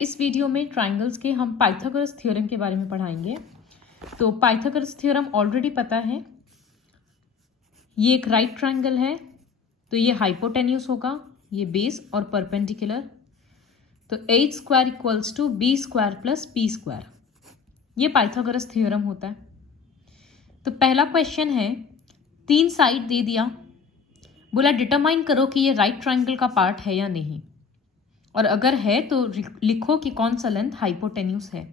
इस वीडियो में ट्राइंगल्स के हम पाइथागोरस थ्योरम के बारे में पढ़ाएंगे। तो पाइथागोरस थ्योरम ऑलरेडी पता है, ये एक राइट ट्राइंगल है तो ये हाइपोटेन्यूस होगा, ये बेस और परपेंडिकुलर। तो H square equals to B square plus P square, ये पाइथागोरस थ्योरम होता है। तो पहला क्वेश्चन है, 3 साइड दे दिया, बोला डिटरमाइन करो कि ये राइट ट्राइंगल का पार्ट है या नहीं, और अगर है तो लिखो कि कौन सा लेंथ हाइपोटेन्यूस है।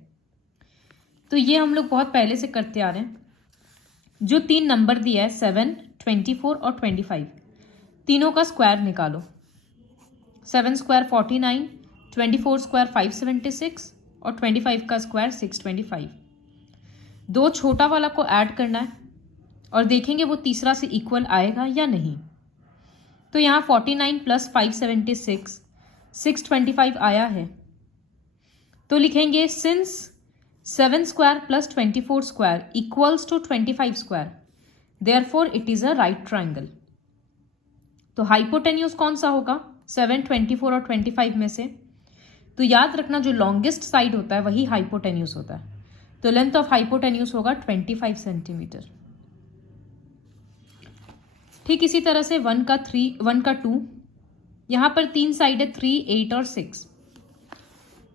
तो ये हम लोग बहुत पहले से करते आ रहे हैं। जो 3 नंबर दिया है 7, 24 और 25, तीनों का स्क्वायर निकालो। 7 स्क्वायर 49, 24 स्क्वायर 576 और 25 का स्क्वायर 625। दो छोटा वाला को ऐड करना है और देखेंगे वो तीसरा से इक्वल आएगा या नहीं। तो यहाँ 49 प्लस 576 625 आया है, तो लिखेंगे since 7 square plus 24 square equals to 25 square, therefore it is a right triangle. तो हाइपोटेन्यूस कौन सा होगा 7, 24 और 25 में से? तो याद रखना जो लॉन्गेस्ट साइड होता है वही हाइपोटेन्यूस होता है। तो लेंथ ऑफ हाइपोटेन्यूस होगा 25 सेंटीमीटर। ठीक इसी तरह से 1 का 3, 1 का 2, यहाँ पर 3 साइड है 3, 8 और 6,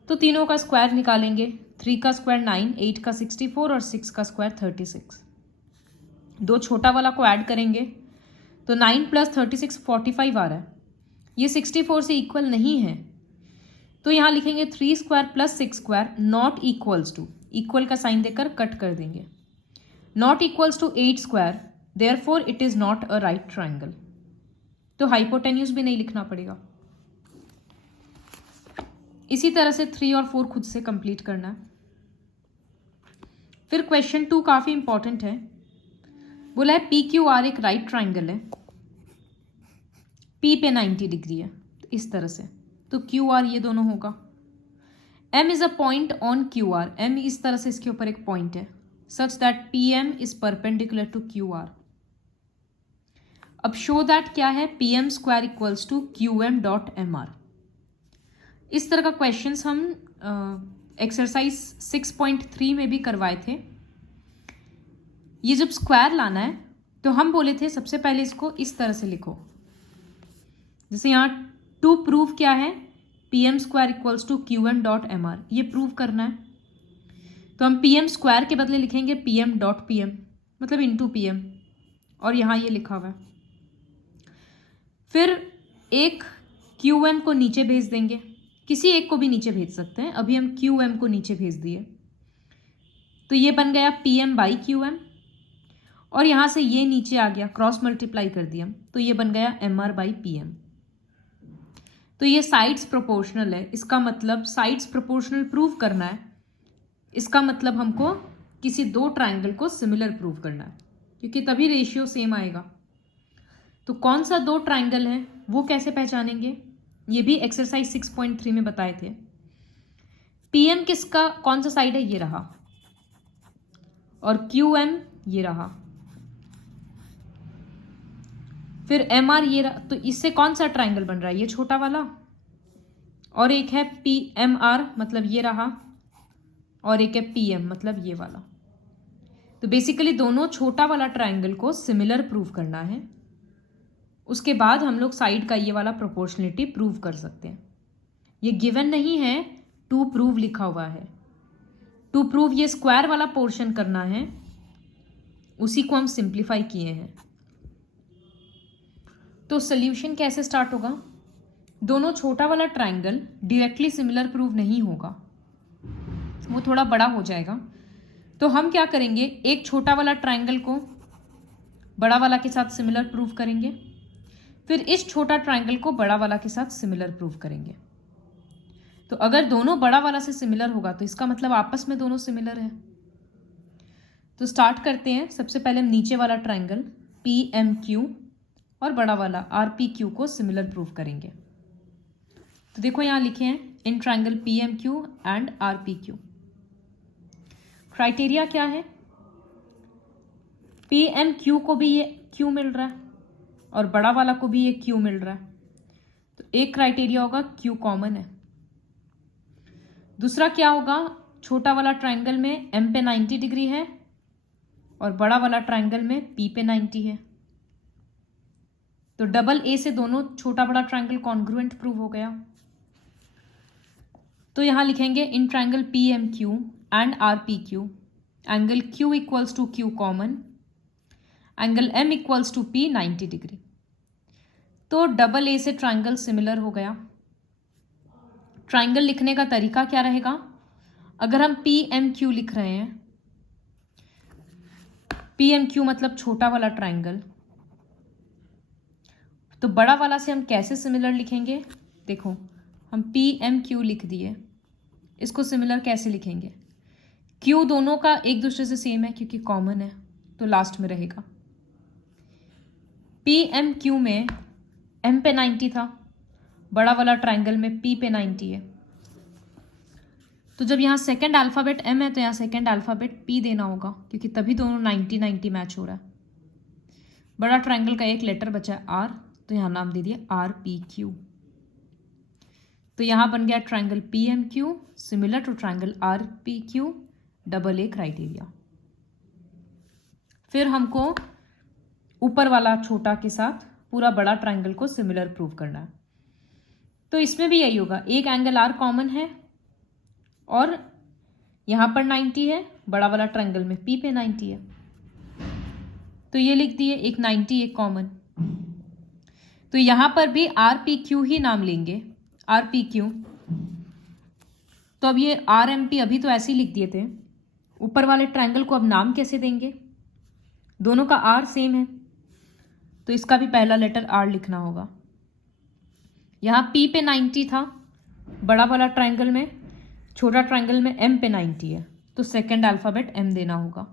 तो तीनों का स्क्वायर निकालेंगे। 3 का स्क्वायर 9, 8 का 64 और 6 का स्क्वायर 36। दो छोटा वाला को ऐड करेंगे तो 9 प्लस 36 45 आ रहा है, ये 64 से इक्वल नहीं है, तो यहाँ लिखेंगे 3 square plus 6 square not equals to, equal का साइन देकर कट कर देंगे, not equals to 8 square, therefore it is not a right triangle. तो हाइपोटेन्यूस भी नहीं लिखना पड़ेगा। इसी तरह से 3 और 4 खुद से कंप्लीट करना है। फिर क्वेश्चन 2 काफी इंपॉर्टेंट है। बोला है पी क्यू आर एक राइट ट्राइंगल है, पी पे 90 डिग्री है, तो इस तरह से, तो क्यू आर ये दोनों होगा। M is a point on Q R, M इस तरह से इसके ऊपर एक पॉइंट है, such that P M is perpendicular to Q R. अब शो दैट क्या है, P M square equals to Q M dot M R. इस तरह का क्वेश्चंस हम एक्सरसाइज 6.3 में भी करवाए थे। ये जब स्क्वायर लाना है तो हम बोले थे सबसे पहले इसको इस तरह से लिखो, जैसे यहाँ टू प्रूव क्या है, P M square equals to Q M dot M R, ये प्रूव करना है। तो हम पी एम स्क्वायर के बदले लिखेंगे P M dot P M, मतलब इंटू पी एम, और यहाँ ये लिखा हुआ है। फिर एक क्यू एम को नीचे भेज देंगे, किसी एक को भी नीचे भेज सकते हैं, अभी हम क्यू एम को नीचे भेज दिए, तो ये बन गया P M by Q M, और यहाँ से ये नीचे आ गया, क्रॉस मल्टीप्लाई कर दिया, तो ये बन गया M R by P M. तो ये साइड्स प्रोपोर्शनल है, इसका मतलब साइड्स प्रोपोर्शनल प्रूव करना है, इसका मतलब हमको किसी दो ट्राइंगल को सिमिलर प्रूव करना है, क्योंकि तभी रेशियो सेम आएगा। तो कौन सा दो ट्राइंगल है वो कैसे पहचानेंगे, ये भी एक्सरसाइज 6.3 में बताए थे। पीएम किसका कौन सा साइड है, ये रहा, और क्यू एम ये रहा, फिर एम आर ये रहा, तो इससे कौन सा ट्राइंगल बन रहा है, ये छोटा वाला, और एक है पी एम आर मतलब ये रहा, और एक है पी एम मतलब ये वाला। तो बेसिकली दोनों छोटा वाला ट्राइंगल को सिमिलर प्रूव करना है, उसके बाद हम लोग साइड का ये वाला प्रोपोर्शनलिटी प्रूव कर सकते हैं। ये गिवन नहीं है, टू प्रूव लिखा हुआ है। टू प्रूव ये स्क्वायर वाला पोर्शन करना है, उसी को हम सिंप्लीफाई किए हैं। तो सोल्यूशन कैसे स्टार्ट होगा, दोनों छोटा वाला ट्राइंगल डायरेक्टली सिमिलर प्रूव नहीं होगा, वो थोड़ा बड़ा हो जाएगा। तो हम क्या करेंगे, एक छोटा वाला ट्राइंगल को बड़ा वाला के साथ सिमिलर प्रूव करेंगे, फिर इस छोटा ट्राइंगल को बड़ा वाला के साथ सिमिलर प्रूव करेंगे। तो अगर दोनों बड़ा वाला से सिमिलर होगा तो इसका मतलब आपस में दोनों सिमिलर है। तो स्टार्ट करते हैं। सबसे पहले हम नीचे वाला ट्राइंगल पी एम क्यू और बड़ा वाला आर पी क्यू को सिमिलर प्रूव करेंगे। तो देखो यहाँ लिखे हैं in triangle P M Q and R P Q. Criteria क्या है, पी एम क्यू को भी ये क्यू मिल रहा है और बड़ा वाला को भी ये क्यू मिल रहा है, तो एक क्राइटेरिया होगा क्यू कॉमन है। दूसरा क्या होगा, छोटा वाला ट्रायंगल में M पे 90 डिग्री है और बड़ा वाला ट्रायंगल में P पे 90 है, तो डबल ए से दोनों छोटा बड़ा ट्रायंगल कॉन्ग्रुएंट प्रूव हो गया। तो यहां लिखेंगे in triangle PMQ and RPQ angle Q equals to Q common, angle M equals to P 90 degree. तो डबल ए से ट्रायंगल सिमिलर हो गया। ट्रायंगल लिखने का तरीका क्या रहेगा, अगर हम PMQ लिख रहे हैं, PMQ मतलब छोटा वाला ट्रायंगल, तो बड़ा वाला से हम कैसे सिमिलर लिखेंगे, देखो हम PMQ लिख दिए, इसको सिमिलर कैसे लिखेंगे, Q दोनों का एक दूसरे से सेम है क्योंकि कॉमन है, तो लास्ट में रहेगा। PMQ में M पे 90 था, बड़ा वाला ट्रायंगल में P पे 90 है, तो जब यहाँ सेकंड अल्फ़ाबेट M है तो यहाँ सेकंड अल्फ़ाबेट P देना होगा क्योंकि तभी दोनों 90-90 मैच हो रहा है। बड़ा ट्रायंगल का एक लेटर बचा है R, तो यहाँ नाम दे दिया RPQ। तो यहाँ बन गया triangle PMQ similar to triangle RPQ, double A criteria. फिर हमको ऊपर वाला छोटा के साथ पूरा बड़ा ट्रायंगल को सिमिलर प्रूव करना है। तो इसमें भी यही होगा, एक एंगल R कॉमन है और यहाँ पर 90 है, बड़ा वाला ट्रायंगल में P पे 90 है, तो ये लिख दिए एक 90 एक कॉमन। तो यहाँ पर भी RPQ ही नाम लेंगे, RPQ। तो अब ये RMP अभी तो ऐसे ही लिख दिए थे, ऊपर वाले ट्रायंगल को अब नाम कैसे देंगे, दोनों का R सेम है तो इसका भी पहला लेटर R लिखना होगा। यहाँ P पे 90 था बड़ा वाला ट्रायंगल में, छोटा ट्रायंगल में M पे 90 है, तो सेकंड अल्फ़ाबेट M देना होगा।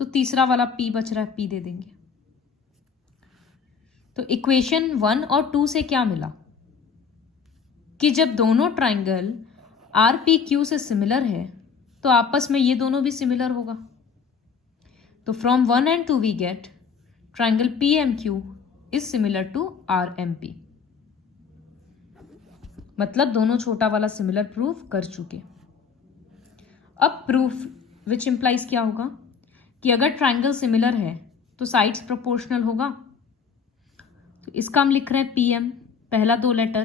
तो तीसरा वाला P बच रहा है, P दे देंगे। तो इक्वेशन 1 और 2 से क्या मिला कि जब दोनों ट्रायंगल RPQ से सिमिलर है तो आपस में ये दोनों भी सिमिलर होगा। तो from 1 and 2 we get triangle PMQ is similar to RMP, मतलब दोनों छोटा वाला सिमिलर प्रूफ कर चुके। अब प्रूफ विच इंप्लाइज क्या होगा कि अगर ट्रायंगल सिमिलर है तो साइड्स प्रोपोर्शनल होगा। तो इसका हम लिख रहे हैं PM पहला दो लेटर,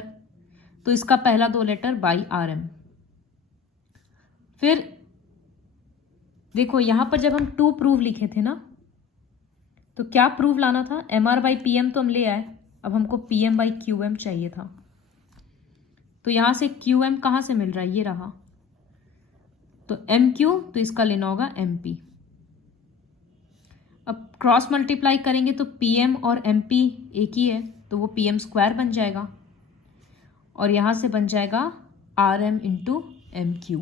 तो इसका पहला दो लेटर बाई RM। फिर देखो यहां पर जब हम 2 प्रूव लिखे थे ना, तो क्या प्रूव लाना था, MR बाई PM तो हम ले आए, अब हमको PM बाई QM चाहिए था। तो यहां से QM कहां से मिल रहा है, ये रहा, तो MQ, तो इसका लेना होगा MP। अब क्रॉस मल्टीप्लाई करेंगे तो PM और MP एक ही है, तो वो PM स्क्वायर बन जाएगा और यहां से बन जाएगा RM इंटू MQ।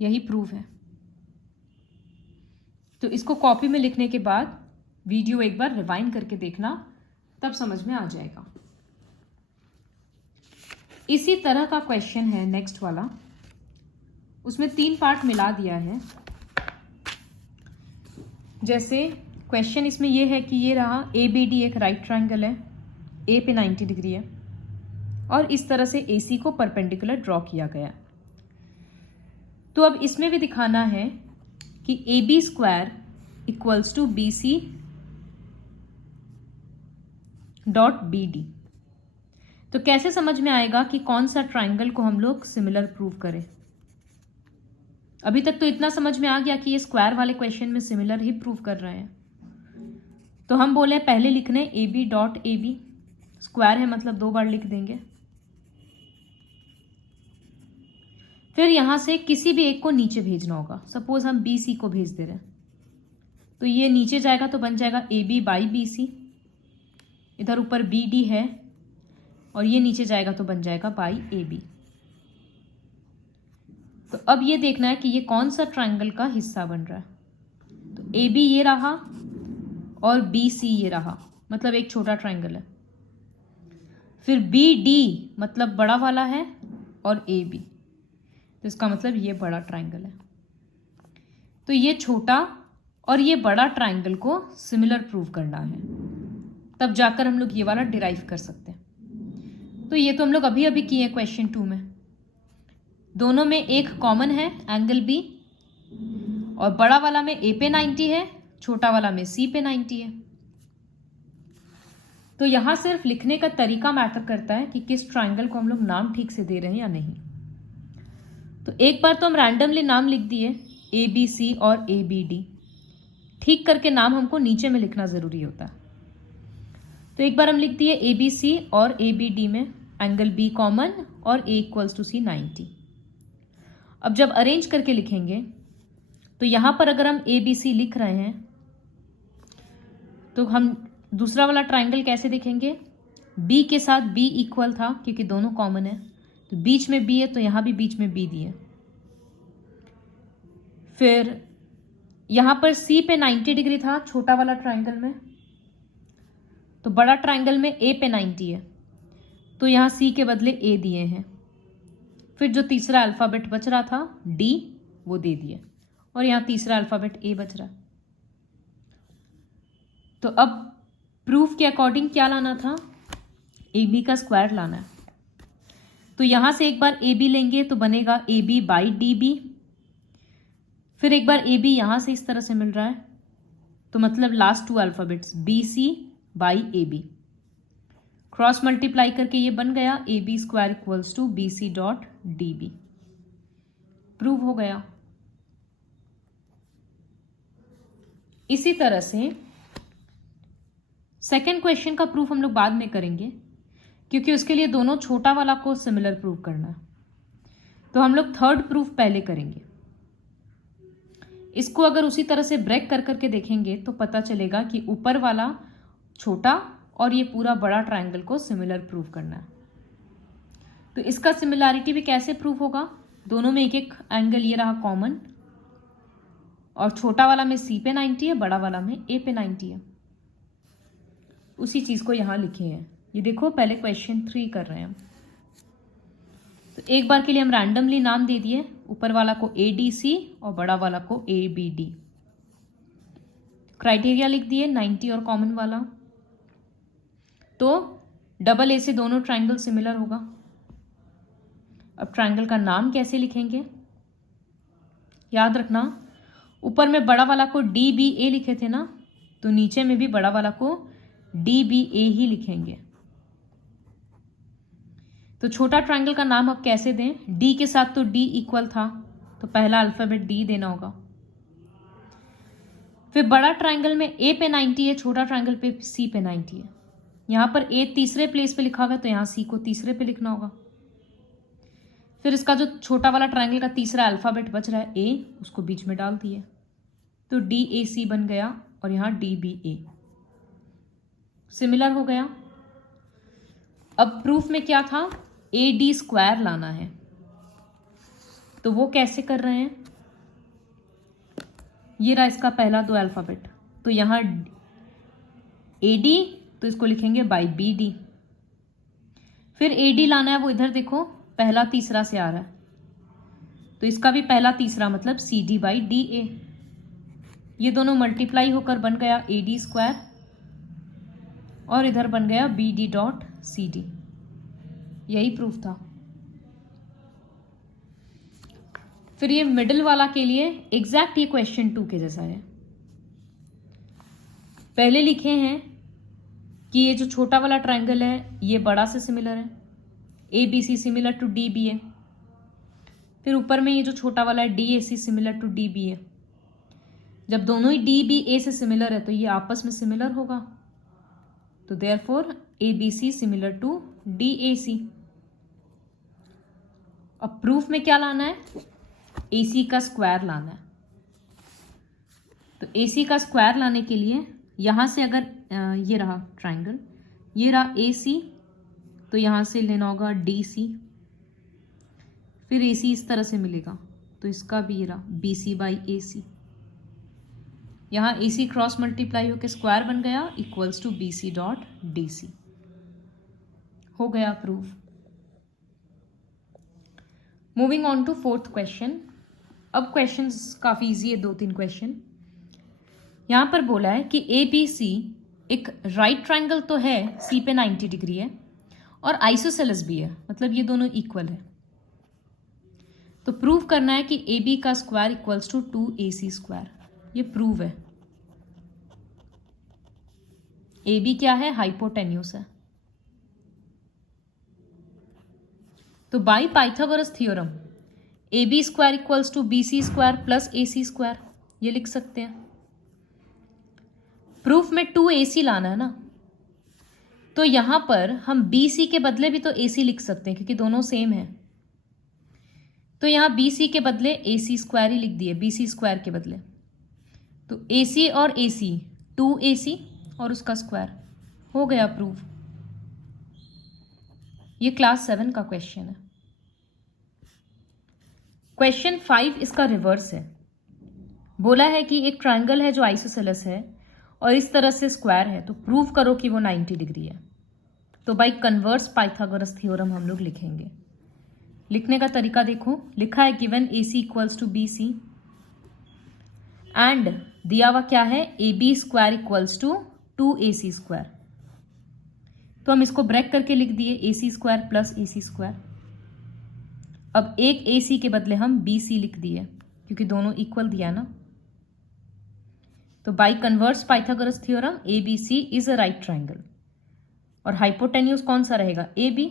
यही प्रूफ है। तो इसको कॉपी में लिखने के बाद वीडियो एक बार रिवाइंड करके देखना, तब समझ में आ जाएगा। इसी तरह का क्वेश्चन है नेक्स्ट वाला, उसमें 3 पार्ट मिला दिया है। जैसे क्वेश्चन इसमें ये है कि ये रहा ABD एक राइट ट्रायंगल है, A पे 90 डिग्री है और इस तरह से AC को परपेंडिकुलर ड्रॉ किया गया। तो अब इसमें भी दिखाना है कि AB square equals to BC dot BD। तो कैसे समझ में आएगा कि कौन सा ट्रायंगल को हम लोग सिमिलर प्रूव करें। अभी तक तो इतना समझ में आ गया कि ये स्क्वायर वाले क्वेश्चन में सिमिलर ही प्रूव कर रहे हैं, तो हम बोले पहले लिखने AB डॉट AB, स्क्वायर है मतलब 2 बार लिख देंगे। फिर यहां से किसी भी एक को नीचे भेजना होगा, सपोज हम BC को भेज दे रहे हैं, तो ये नीचे जाएगा तो बन जाएगा AB बाई BC, इधर ऊपर BD है और ये नीचे जाएगा तो बन जाएगा बाई AB। तो अब ये देखना है कि ये कौन सा ट्रायंगल का हिस्सा बन रहा है। तो AB ये रहा और BC ये रहा, मतलब एक छोटा ट्रायंगल है। फिर BD मतलब बड़ा वाला है और AB, तो इसका मतलब ये बड़ा ट्रायंगल है। तो ये छोटा और ये बड़ा ट्रायंगल को सिमिलर प्रूव करना है, तब जाकर हम लोग ये वाला डिराइव कर सकते हैं। तो ये तो हम लोग अभी अभी किए क्वेश्चन 2 में। दोनों में एक कॉमन है एंगल बी, और बड़ा वाला में ए पे 90 है, छोटा वाला में सी पे 90 है। तो यहां सिर्फ लिखने का तरीका मैटर करता है कि किस ट्राइंगल को हम लोग नाम ठीक से दे रहे हैं या नहीं। तो एक बार तो हम रैंडमली नाम लिख दिए ए बी सी और ए बी डी, ठीक करके नाम हमको नीचे में लिखना जरूरी होता है। तो एक बार हम लिख दिए ए बी सी और ए बी डी में एंगल बी कॉमन और ए इक्वल्स टू सी 90। अब जब अरेंज करके लिखेंगे तो यहां पर अगर हम ए बी सी लिख रहे हैं तो हम दूसरा वाला ट्राइंगल कैसे देखेंगे, बी के साथ बी इक्वल था क्योंकि दोनों कॉमन है, तो बीच में बी है तो यहां भी बीच में बी दिए। फिर यहां पर सी पे 90 डिग्री था छोटा वाला ट्राइंगल में, तो बड़ा ट्राइंगल में ए पे 90 है तो यहां सी के बदले ए दिए हैं। फिर जो तीसरा अल्फाबेट बच रहा था डी वो दे दिए, और यहां तीसरा अल्फाबेट ए बच रहा। तो अब प्रूफ के अकॉर्डिंग क्या लाना था, ए बी का स्क्वायर लाना है। तो यहां से एक बार ए बी लेंगे तो बनेगा A B by D B, फिर एक बार ए बी यहां से इस तरह से मिल रहा है तो मतलब last two alphabets B C by A B, cross multiply करके ये बन गया A B square equals to B C dot D B. Prove हो गया। इसी तरह से सेकेंड क्वेश्चन का प्रूफ हम लोग बाद में करेंगे क्योंकि उसके लिए दोनों छोटा वाला को सिमिलर प्रूव करना है। तो हम लोग थर्ड प्रूफ पहले करेंगे। इसको अगर उसी तरह से ब्रेक कर करके देखेंगे तो पता चलेगा कि ऊपर वाला छोटा और ये पूरा बड़ा ट्रायंगल को सिमिलर प्रूव करना है। तो इसका सिमिलैरिटी भी कैसे प्रूव होगा, दोनों में एक एक एंगल ये रहा कॉमन, और छोटा वाला में सी पे 90 है, बड़ा वाला में ए पे 90 है। उसी चीज को यहां लिखे हैं। ये देखो पहले क्वेश्चन 3 कर रहे हैं हम। तो एक बार के लिए हम रैंडमली नाम दे दिए, ऊपर वाला को ए डी सी और बड़ा वाला को ए बी डी। क्राइटेरिया लिख दिए 90 और कॉमन वाला, तो डबल ए से दोनों ट्रायंगल सिमिलर होगा। अब ट्रायंगल का नाम कैसे लिखेंगे, याद रखना ऊपर में बड़ा वाला को डी बी ए लिखे थे ना, तो नीचे में भी बड़ा वाला को डी बी ए ही लिखेंगे। तो छोटा ट्रायंगल का नाम अब कैसे दें, डी के साथ तो डी इक्वल था तो पहला अल्फाबेट डी देना होगा। फिर बड़ा ट्रायंगल में ए पे 90 है, छोटा ट्रायंगल पे सी पे 90 है। यहां पर ए तीसरे प्लेस पे लिखा हुआ है तो यहां सी को तीसरे पे लिखना होगा। फिर इसका जो छोटा वाला ट्रायंगल का तीसरा अल्फाबेट बच रहा है ए, उसको बीच में डाल दिए तो डी ए सी बन गया, और यहां डी बी ए सिमिलर हो गया। अब प्रूफ में क्या था, ए डी स्क्वायर लाना है, तो वो कैसे कर रहे हैं, ये रहा इसका पहला दो अल्फाबेट, तो यहां ए डी तो इसको लिखेंगे बाई बी डी। फिर ए डी लाना है, वो इधर देखो पहला तीसरा से आ रहा है, तो इसका भी पहला तीसरा मतलब C D by D A. ये दोनों मल्टीप्लाई होकर बन गया ए डी स्क्वायर, और इधर बन गया B D dot C D. यही प्रूफ था। फिर ये मिडिल वाला के लिए एग्जैक्ट ये क्वेश्चन 2 के जैसा है। पहले लिखे हैं कि ये जो छोटा वाला ट्रायंगल है ये बड़ा से सिमिलर है, A B C similar to D B है। फिर ऊपर में ये जो छोटा वाला है D A C similar to D B है। जब दोनों ही डी बी ए से सिमिलर है तो ये आपस में सिमिलर होगा, तो therefore A B C similar to D A C. अब प्रूफ में क्या लाना है, ए सी का स्क्वायर लाना है। तो ए सी का स्क्वायर लाने के लिए यहां से अगर ये रहा ट्रायंगल, ये रहा ए सी, तो यहां से लेना होगा डी सी, फिर ए सी इस तरह से मिलेगा तो इसका भी ये रहा B C by A C. यहां ए सी क्रॉस मल्टीप्लाई होकर स्क्वायर बन गया equals to B C dot D C. हो गया proof. Moving on to fourth question. अब क्वेश्चंस काफी इजी है, 2-3 क्वेश्चन। यहां पर बोला है कि ए बी सी एक राइट ट्रायंगल तो है, सी पे 90 डिग्री है, और आइसोसेलेस भी है, मतलब ये दोनों इक्वल है। तो प्रूव करना है कि ए बी का square equals to 2ac square. ये प्रूव है। ए बी क्या है? हाइपोटेन्यूस है। तो by Pythagoras theorem A B square equals to B C square plus A C square, ये लिख सकते हैं। प्रूफ में 2ac लाना है ना, तो यहां पर हम bc के बदले भी तो ac लिख सकते हैं क्योंकि दोनों सेम है। तो यहां bc के बदले ac स्क्वायर ही लिख दिए, bc स्क्वायर के बदले। तो ac और ac 2ac और उसका स्क्वायर हो गया प्रूफ। ये क्लास 7 का क्वेश्चन है। क्वेश्चन 5 इसका रिवर्स है। बोला है कि एक ट्रायंगल है जो आइसोसेलेस है और इस तरह से स्क्वायर है, तो प्रूव करो कि वो 90 डिग्री है। तो बाई कन्वर्स पाइथागोरस थ्योरम हम लोग लिखेंगे। लिखने का तरीका देखो, लिखा है given A C equals to B C and दिया हुआ क्या है? A B square equals to 2ac square. तो हम इसको ब्रेक करके लिख दिए ac square plus ac square. अब एक ac के बदले हम bc लिख दिए क्योंकि दोनों इक्वल दिया ना। तो by converse Pythagoras theorem A B C is a right triangle. और हाइपोटेन्यूज कौन सा रहेगा? A B.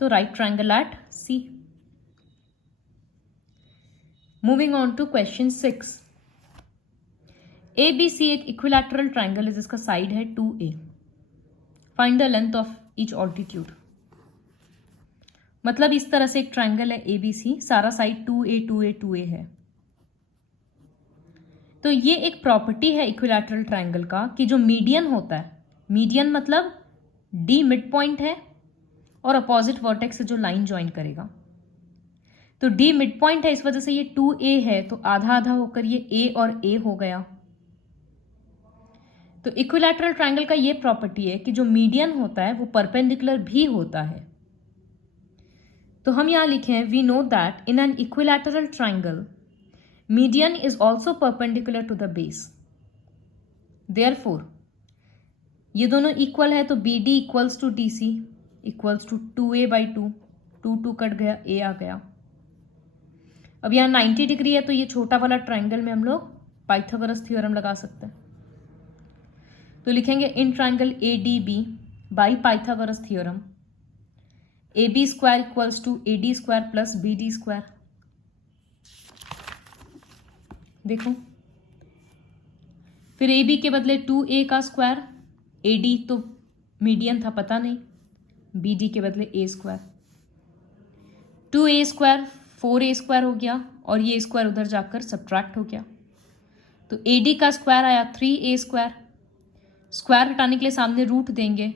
तो right triangle at C. Moving on to question 6। A B C एक इक्विलैटरल ट्राइंगल है जिसका साइड है 2a। Find the length of each altitude. मतलब इस तरह से एक ट्राइंगल है ए बी सी, सारा साइड 2a 2a 2a है। तो ये एक प्रॉपर्टी है इक्विलैटरल ट्राइंगल का कि जो मीडियन होता है, मीडियन मतलब डी मिड पॉइंट है और अपोजिट वर्टेक्स से जो लाइन ज्वाइन करेगा, तो डी मिड पॉइंट है, इस वजह से ये 2a है, तो आधा आधा होकर ये a और a हो गया। तो इक्विलैटरल ट्राइंगल का ये प्रॉपर्टी है कि जो मीडियन होता है वो परपेंडिकुलर भी होता है। तो हम यहां लिखें we know that in an equilateral triangle median is also perpendicular to the base. Therefore, ये दोनों इक्वल है तो BD equals to DC equals to 2a by 2, 2 cut गया, a आ गया। अब यहाँ 90 डिग्री है तो ये छोटा वाला ट्राइंगल में हम लोग पाइथागोरस थ्योरम लगा सकते हैं। तो लिखेंगे in triangle ADB by Pythagoras theorem AB square equals to AD square plus BD square. देखो फिर ए बी के बदले 2a का स्क्वायर, ए डी तो मीडियन था पता नहीं, बी डी के बदले a square, 2a square 4a square हो गया और ये स्क्वायर उधर जाकर सब्ट्रैक्ट हो गया। तो ए डी का स्क्वायर आया 3a स्क्वायर। स्क्वायर हटाने के लिए सामने रूट देंगे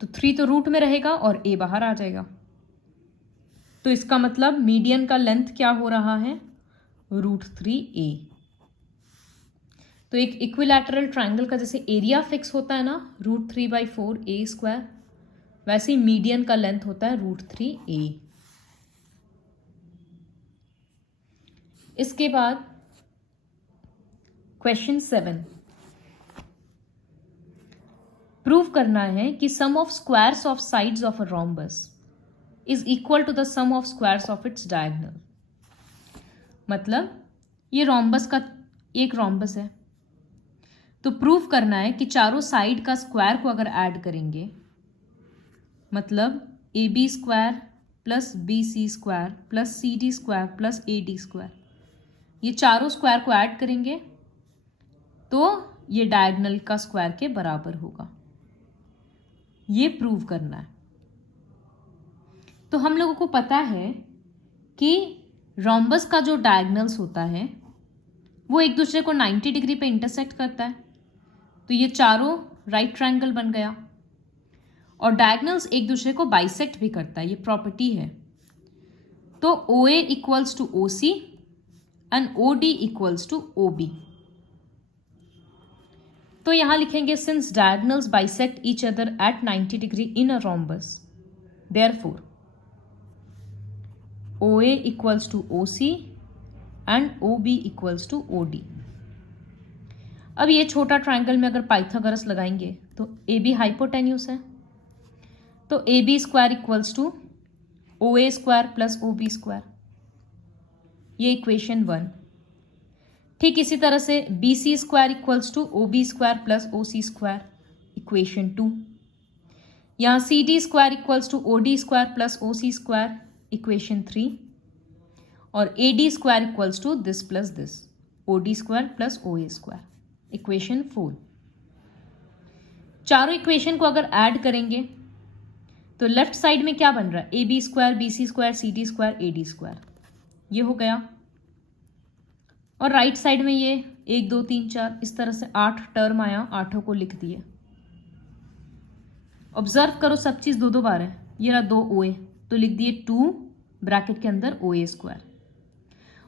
तो 3 तो रूट में रहेगा और a बाहर आ जाएगा। तो इसका मतलब मीडियन का लेंथ क्या हो रहा है? √3a। तो एक इक्विलैटरल ट्राइंगल का जैसे एरिया फिक्स होता है ना √3/4a स्क्वायर, वैसे ही मीडियन का लेंथ होता है √3a। इसके बाद क्वेश्चन 7 प्रूव करना है कि sum of squares of sides of a rhombus is equal to the sum of squares of its diagonal. मतलब ये रोम्बस का एक रोम्बस है, तो प्रूव करना है कि चारों साइड का स्क्वायर को अगर ऐड करेंगे, मतलब A B square plus B C square plus C D square plus A D square, ये चारों स्क्वायर को ऐड करेंगे तो ये डायगोनल का स्क्वायर के बराबर होगा। ये प्रूव करना है। तो हम लोगों को पता है कि रोम्बस का जो डायगोनल्स होता है वो एक दूसरे को 90 डिग्री पे इंटरसेक्ट करता है, तो ये चारों राइट ट्रायंगल बन गया। और डायगोनल्स एक दूसरे को बाइसेक्ट भी करता है, ये प्रॉपर्टी है। तो OA equals to OC and OD equals to OB। तो यहां लिखेंगे since diagonals bisect each other at 90 degree in a rhombus, therefore OA equals to OC and OB equals to OD। अब ये छोटा ट्रायंगल में अगर पाइथागोरस लगाएंगे तो AB हाइपोटेन्यूस है, तो AB square equals to OA square plus OB square. ये इक्वेशन 1। ठीक इसी तरह से BC square equals to OB square plus OC square, equation 2। यहाँ CD square equals to OD square plus OC square, equation 3। और AD square equals to this plus this, OD square plus OA square, equation 4। चारों equation को अगर add करेंगे तो left side में क्या बन रहा है, AB square, BC square, CD square, AD square, ये हो गया। और राइट साइड में ये 1 2 3 4 इस तरह से 8 टर्म आया, 8 को लिख दिए। ऑब्जर्व करो सब चीज 2 2 बार है। ये रहा 2 OA, तो लिख दिए 2 ब्रैकेट के अंदर OA स्क्वायर।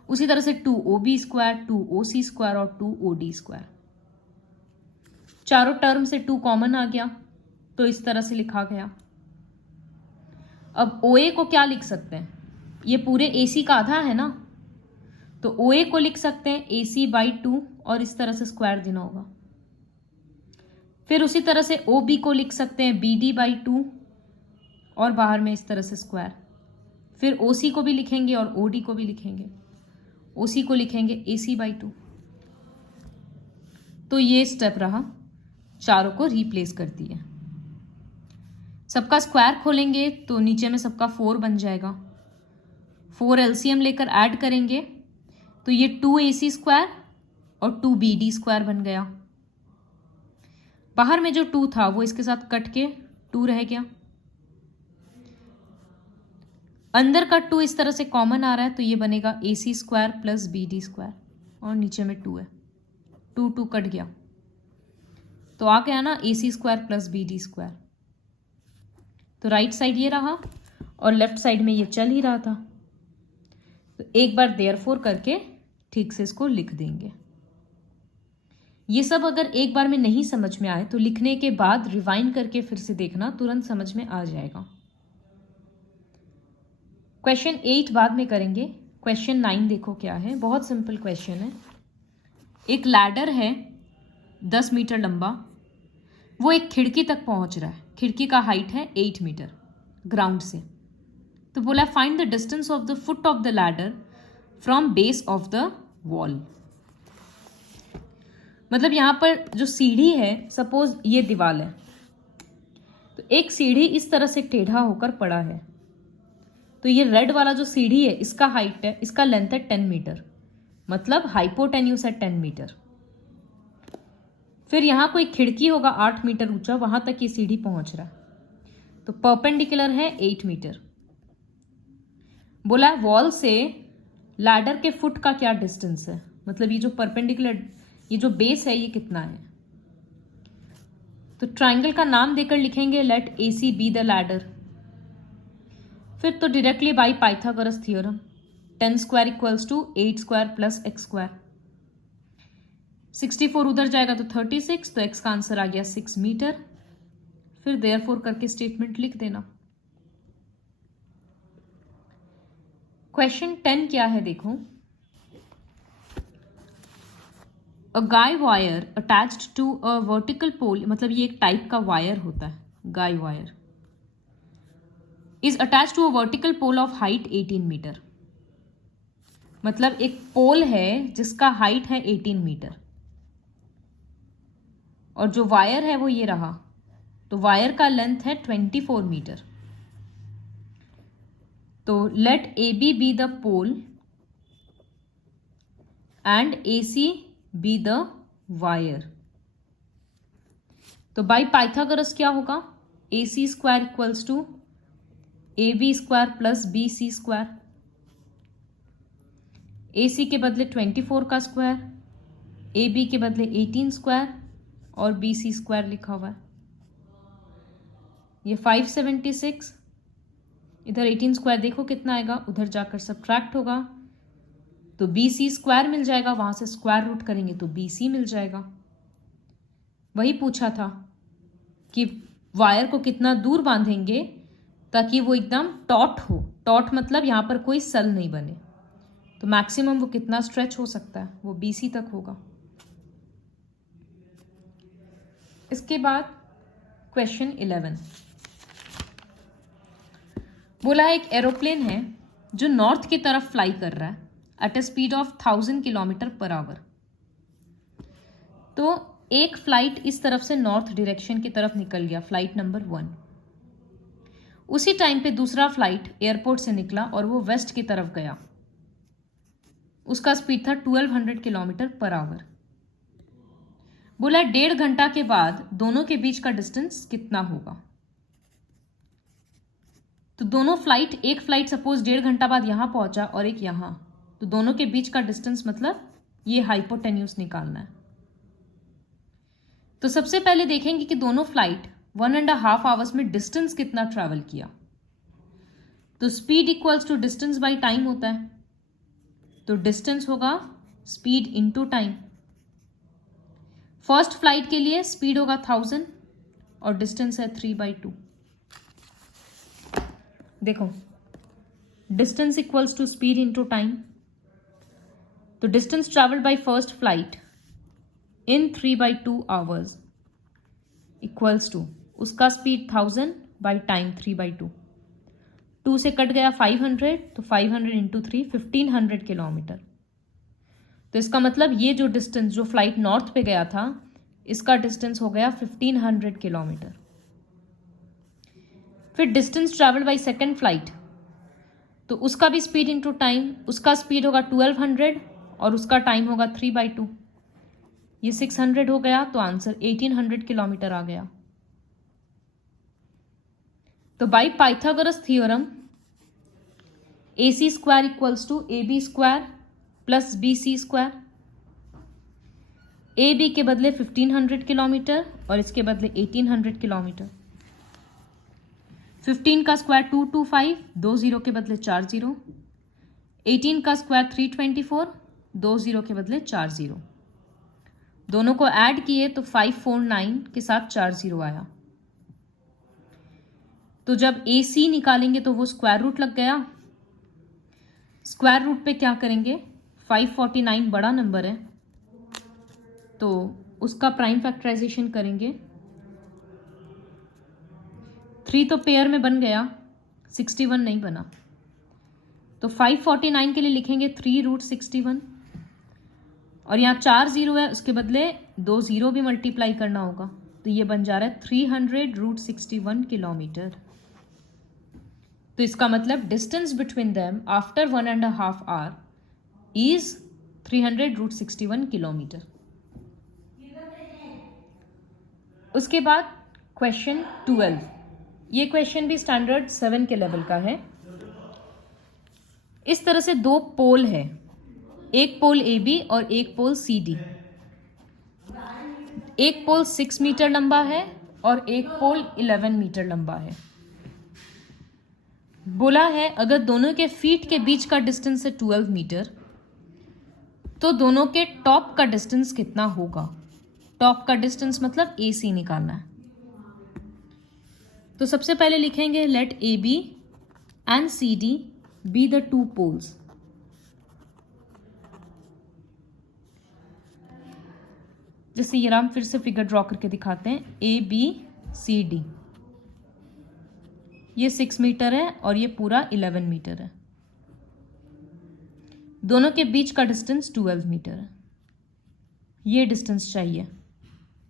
उसी तरह से 2 OB स्क्वायर, 2 OC स्क्वायर और 2 OD स्क्वायर। चारों टर्म से 2 कॉमन आ गया, तो इस तरह से लिखा गया। अब OA को क्या लिख सकते हैं, ये पूरे AC का आधा है ना, तो OA को लिख सकते हैं AC/2 और इस तरह से स्क्वायर देना होगा। फिर उसी तरह से OB को लिख सकते हैं BD/2 और बाहर में इस तरह से स्क्वायर। फिर OC को भी लिखेंगे और OD को भी लिखेंगे। OC को लिखेंगे AC/2। तो ये स्टेप रहा, चारों को रिप्लेस कर दिए। सबका स्क्वायर खोलेंगे तो नीचे में सबका 4 बन जाएगा। 4 LCM लेकर ऐड करेंगे तो ये 2AC स्क्वायर और 2BD स्क्वायर बन गया। बाहर में जो 2 था वो इसके साथ कट के 2 रह गया। अंदर का 2 इस तरह से कॉमन आ रहा है, तो ये बनेगा AC square plus BD square और नीचे में 2 है, 2 2 कट गया, तो आ गया ना AC square plus BD square. तो राइट साइड ये रहा और लेफ्ट साइड में ये चल ही रहा था। तो एक बार देयरफॉर करके ठीक से इसको लिख देंगे। ये सब अगर एक बार में नहीं समझ में आए तो लिखने के बाद रिवाइंड करके फिर से देखना, तुरंत समझ में आ जाएगा। क्वेश्चन 8 बाद में करेंगे। क्वेश्चन 9 देखो क्या है, बहुत सिंपल क्वेश्चन है। एक लैडर है 10 मीटर लंबा, वो एक खिड़की तक पहुंच रहा है। खिड़की का हाइट है 8 मीटर ग्राउंड से। तो बोला find the distance of the foot of the ladder from base of the wall. मतलब यहां पर जो सीढ़ी है, सपोज ये दीवार है, तो एक सीढ़ी इस तरह से टेढ़ा होकर पड़ा है। तो ये रेड वाला जो सीढ़ी है इसका हाइट है, इसका लेंथ है 10 मीटर, मतलब हाइपोटेन्यूज है 10 मीटर। फिर यहां कोई खिड़की होगा 8 मीटर ऊंचा, वहां तक ये सीढ़ी पहुंच रहा है, तो परपेंडिकुलर है 8 मीटर। बोला वॉल से लैडर के फुट का क्या डिस्टेंस है, मतलब ये जो परपेंडिकुलर, ये जो बेस है ये कितना है। तो ट्राइंगल का नाम देकर लिखेंगे let AC be the ladder. फिर तो directly by Pythagoras theorem 10 square equals to 8 square plus x square. 64 उधर जाएगा तो 36, तो x का आंसर आ गया 6 मीटर। फिर देयरफॉर करके स्टेटमेंट लिख देना। क्वेश्चन 10 क्या है देखो, a guy wire attached to a vertical pole, मतलब ये एक टाइप का वायर होता है, guy wire is attach to a vertical pole of height 18 metre. मतलब एक पोल है जिसका हाइट है 18 मीटर और जो वायर है वो ये रहा, तो वायर का लेंथ है 24 मीटर। तो let AB be the pole and AC be the wire. तो बाय पाइथागोरस क्या होगा, AC square equals to AB square plus BC square. AC के बदले 24 का स्क्वायर, AB के बदले 18 स्क्वायर और BC स्क्वायर लिखा हुआ है। ये 576, इधर 18 स्क्वायर देखो कितना आएगा, उधर जाकर सब्ट्रैक्ट होगा तो BC स्क्वायर मिल जाएगा, वहां से स्क्वायर रूट करेंगे तो BC मिल जाएगा। वही पूछा था कि वायर को कितना दूर बांधेंगे ताकि वो एकदम टॉट हो। टॉट मतलब यहां पर कोई सल नहीं बने, तो मैक्सिमम वो कितना स्ट्रेच हो सकता है, वो BC तक होगा। इसके बाद क्वेश्चन 11 बोला एक एरोप्लेन है जो नॉर्थ की तरफ फ्लाई कर रहा है at a speed of 1000 kilometre per hour. तो एक फ्लाइट इस तरफ से नॉर्थ डायरेक्शन की तरफ निकल गया, फ्लाइट नंबर 1। उसी टाइम पे दूसरा फ्लाइट एयरपोर्ट से निकला और वो वेस्ट की तरफ गया। उसका स्पीड था 1200 किलोमीटर पर आवर। बोला 1.5 घंटा के बाद दोनों के बीच का डिस्टेंस कितना होगा। तो दोनों फ्लाइट, एक फ्लाइट सपोज 1.5 घंटा बाद यहां पहुंचा और एक यहां, तो दोनों के बीच का डिस्टेंस मतलब ये हाइपोटेन्यूज निकालना है। तो सबसे पहले देखेंगे कि दोनों फ्लाइट 1.5 आवर्स में डिस्टेंस कितना ट्रैवल किया। तो speed equals to distance by time होता है, तो डिस्टेंस होगा speed into time. First flight के लिए स्पीड होगा 1000 और डिस्टेंस है 3/2। देखो, distance equals to speed into time, तो distance travelled by first flight in 3/2 hours equals to उसका स्पीड 1000 बाई टाइम 3/2। 2 से कट गया 500, तो 500 इंटू 3 1500 किलोमीटर। तो इसका मतलब ये जो डिस्टेंस जो फ्लाइट नॉर्थ पे गया था, इसका डिस्टेंस हो गया 1500 किलोमीटर। फिर distance travelled by second flight, तो उसका भी स्पीड इनटू टाइम, उसका स्पीड होगा 1200 और उसका टाइम होगा 3/2। ये 600 हो गया, तो आंसर 1800 किलोमीटर आ गया। तो by Pythagoras theorem AC square equals to AB square plus BC square. AB के बदले 1500 किलोमीटर और इसके बदले 1800 किलोमीटर। 15 का स्क्वायर 225, 2 0 के बदले 4 0। 18 का स्क्वायर 324, 2 0 के बदले 4 0। दोनों को ऐड किए तो 549 के साथ 4 0 आया। तो जब AC निकालेंगे तो वो स्क्वायर रूट लग गया। स्क्वायर रूट पे क्या करेंगे, 549 बड़ा नंबर है तो उसका प्राइम फैक्टराइजेशन करेंगे। 3 तो पेयर में बन गया, 61 नहीं बना, तो 549 के लिए लिखेंगे 3√61 और यहाँ 4 0 है, उसके बदले 2 0 भी मल्टीप्लाई करना होगा, तो ये बन जा रहा है 300√61 किलोमीटर। तो इसका मतलब distance between them after 1.5 our is 300√61 kilometre. उसके बाद क्वेश्चन 12, ये क्वेश्चन भी स्टैंडर्ड 7 के लेवल का है। इस तरह से 2 पोल है, एक पोल AB और एक पोल CD। एक पोल 6 मीटर लंबा है और एक पोल 11 मीटर लंबा है। बोला है अगर दोनों के फीट के बीच का डिस्टेंस है 12 मीटर, तो दोनों के टॉप का डिस्टेंस कितना होगा। टॉप का डिस्टेंस मतलब AC निकालना है। तो सबसे पहले लिखेंगे let AB and CD be the 2 poles. जैसे ये हम फिर से फिगर ड्रॉ करके दिखाते हैं, ABCD, ये 6 मीटर है और ये पूरा 11 मीटर है। दोनों के बीच का डिस्टेंस 12 मीटर है। ये डिस्टेंस चाहिए,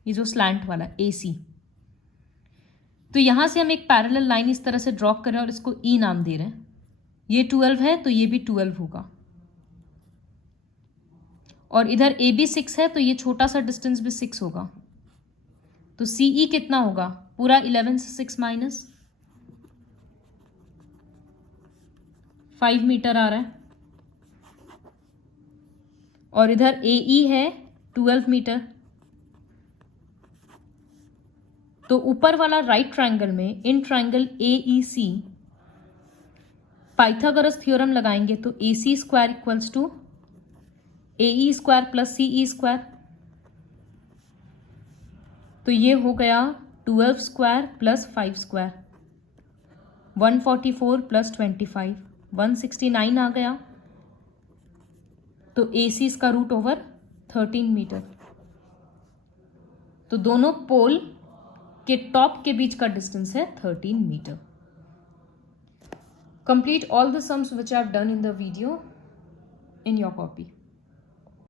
ये जो स्लैंट वाला AC। तो यहां से हम एक पैरेलल लाइन इस तरह से ड्रॉ कर रहे हैं और इसको E नाम दे रहे हैं। ये 12 है तो ये भी 12 होगा और इधर AB 6 है तो ये छोटा सा डिस्टेंस भी 6 होगा। तो CE कितना होगा, पूरा 11 से 6 माइनस 5 मीटर आ रहा है और इधर AE है 12 मीटर। तो ऊपर वाला राइट ट्रायंगल में in triangle AEC Pythagoras theorem लगाएंगे तो AC square equals to AE square plus CE square. तो ये हो गया 12 स्क्वायर प्लस 5 स्क्वायर, 144 प्लस 25, 169 आ गया। तो AC इसका रूट ओवर 13 मीटर। तो दोनों पोल के टॉप के बीच का डिस्टेंस है 13 metre. Complete all the sums which I have done in the video. in your copy.